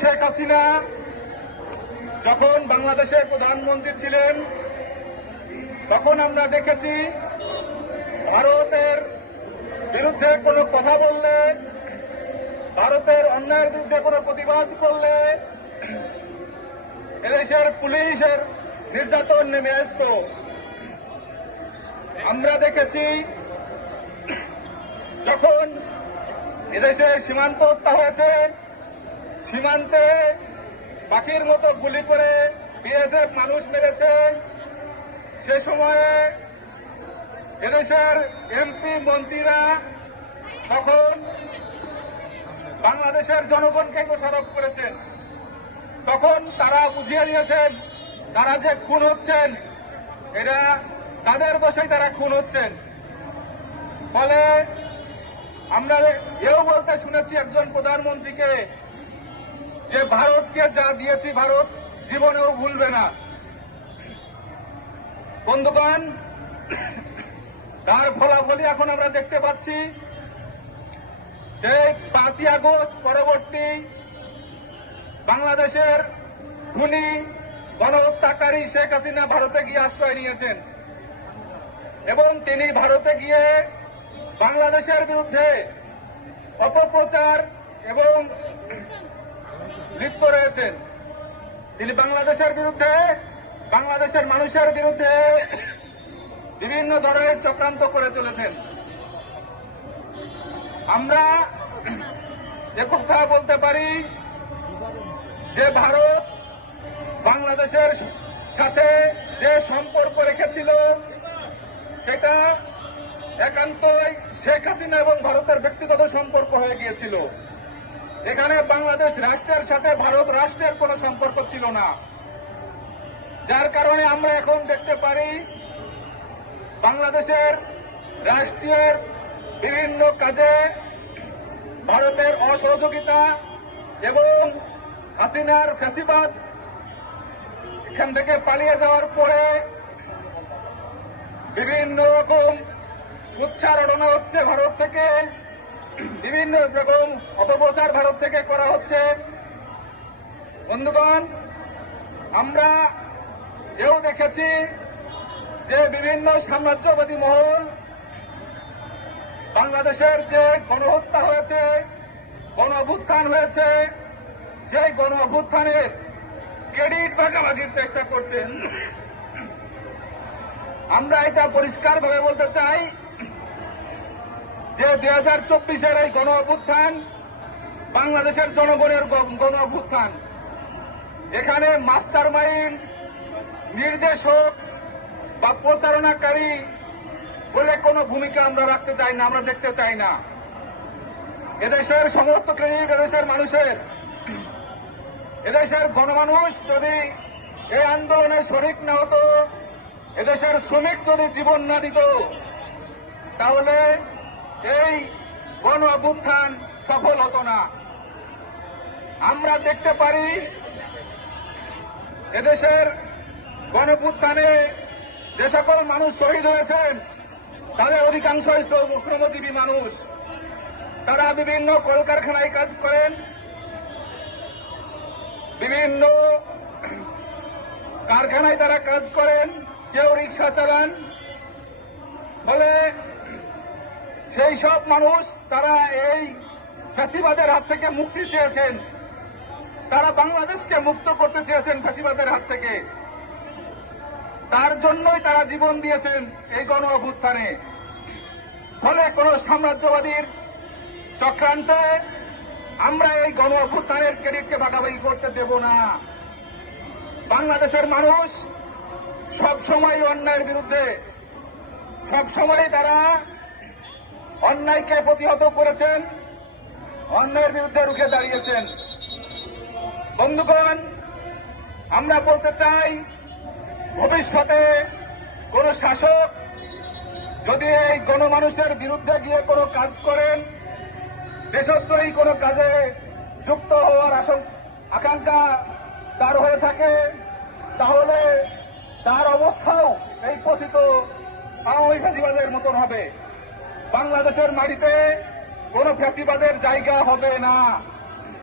শেখ হাসিনা যখন বাংলাদেশের প্রধানমন্ত্রী ছিলেন তখন আমরা দেখেছি ভারতের বিরুদ্ধে কোনো কথা বললে, ভারতের অন্যায়ের বিরুদ্ধে কোনো প্রতিবাদ করলে এদেশের পুলিশের নির্যাতন নেমে আসত। আমরা দেখেছি যখন এদেশে সীমান্ত হত্যা হয়েছে, সীমান্তে পাখির মতো গুলি করে বিএসএফ মানুষ মেরেছে, সে সময়ে এদেশের এমপি মন্ত্রীরা তখন বাংলাদেশের জনগণকে দোষারোপ করেছেন। তখন তারা বুঝিয়ে দিয়েছেন তারা যে খুন হচ্ছেন এরা তাদের দোষেই তারা খুন হচ্ছেন। ফলে আমরা এও বলতে শুনেছি একজন প্রধানমন্ত্রীকে যে ভারতকে যা দিয়েছি ভারত জীবনেও ভুলবে না। বন্ধুগণ, তার ফলাফলই এখন আমরা দেখতে পাচ্ছি। সেই 5ই আগস্ট পরবর্তী বাংলাদেশের খুনি গণহত্যাকারী শেখ হাসিনা ভারতে গিয়ে আশ্রয় নিয়েছেন এবং তিনি ভারতে গিয়ে বাংলাদেশের বিরুদ্ধে অপপ্রচার এবং লিপ্ত রয়েছেন। তিনি বাংলাদেশের বিরুদ্ধে, বাংলাদেশের মানুষের বিরুদ্ধে বিভিন্ন ধরনের চক্রান্ত করে চলেছেন। আমরা কথা বলতে পারি যে ভারত বাংলাদেশের সাথে যে সম্পর্ক রেখেছিল সেটা একান্তই শেখ হাসিনা এবং ভারতের ব্যক্তিগত সম্পর্ক হয়ে গিয়েছিল। এখানে বাংলাদেশ রাষ্ট্রের সাথে ভারত রাষ্ট্রের কোনো সম্পর্ক ছিল না, যার কারণে আমরা এখন দেখতে পারি বাংলাদেশের রাষ্ট্রের বিভিন্ন কাজে ভারতের অসহযোগিতা এবং হাসিনার ফ্যাসিবাদ এখান থেকে পালিয়ে যাওয়ার পরে বিভিন্ন রকম উচ্চারণা হচ্ছে ভারত থেকে, বিভিন্ন রকম অপপ্রচার ভারত থেকে করা হচ্ছে। বন্ধুগণ, আমরা এও দেখেছি যে বিভিন্ন সাম্রাজ্যবাদী মহল বাংলাদেশের যে গণহত্যা হয়েছে, গণ অভ্যুত্থান হয়েছে, সেই গণ অভ্যুত্থানের ক্রেডিট ভাগাভাগির চেষ্টা করছেন। আমরা এটা পরিষ্কারভাবে বলতে চাই যে 2024-এর এই গণ অভ্যুত্থান বাংলাদেশের জনগণের গণ অভ্যুত্থান। এখানে মাস্টার মাইন্ড, নির্দেশক বা প্রচারণাকারী বলে কোনো ভূমিকা আমরা রাখতে চাই না, আমরা দেখতে চাই না। এদেশের সমস্ত ক্রেডিট এদেশের মানুষের। এদেশের গণমানুষ যদি এই আন্দোলনে শরিক না হতো, এদেশের শ্রমিক যদি জীবন না দিত, তাহলে এই গণ অভ্যুত্থান সফল হতো না। আমরা দেখতে পারি এদেশের গণ অভ্যুত্থানে যে সকল মানুষ শহীদ হয়েছেন তাদের অধিকাংশই শ্রমজীবী মানুষ। তারা বিভিন্ন কলকারখানায় কাজ করেন, বিভিন্ন কারখানায় তারা কাজ করেন, কেউ রিক্সা চালান। ফলে সেই সব মানুষ তারা এই ফ্যাসিবাদের হাত থেকে মুক্তি চেয়েছেন, তারা বাংলাদেশকে মুক্ত করতে চেয়েছেন ফ্যাসিবাদের হাত থেকে। তার জন্যই তারা জীবন দিয়েছেন এই গণ অভ্যুত্থানে। ফলে কোন সাম্রাজ্যবাদীর চক্রান্তে আমরা এই গণ অভ্যুত্থানের ক্রেডিটকে ভাগাভাগি করতে দেব না। বাংলাদেশের মানুষ সবসময় অন্যায়ের বিরুদ্ধে, সবসময় তারা অন্যায়কে প্রতিহত করেছেন, অন্যায়ের বিরুদ্ধে রুখে দাঁড়িয়েছেন। বন্ধুগণ, আমরা বলতে চাই ভবিষ্যতে কোন শাসক যদি এই গণমানুষের বিরুদ্ধে গিয়ে কোনো কাজ করেন, দেশদ্রোহী কোনো কাজে যুক্ত হওয়ার আকাঙ্ক্ষা তার হয়ে থাকে, তাহলে তার অবস্থাও এই পতিত আওয়ামী ফ্যাসিবাদের মতন হবে। বাংলাদেশের মাটিতে কোন ফ্যাসিবাদের জায়গা হবে না।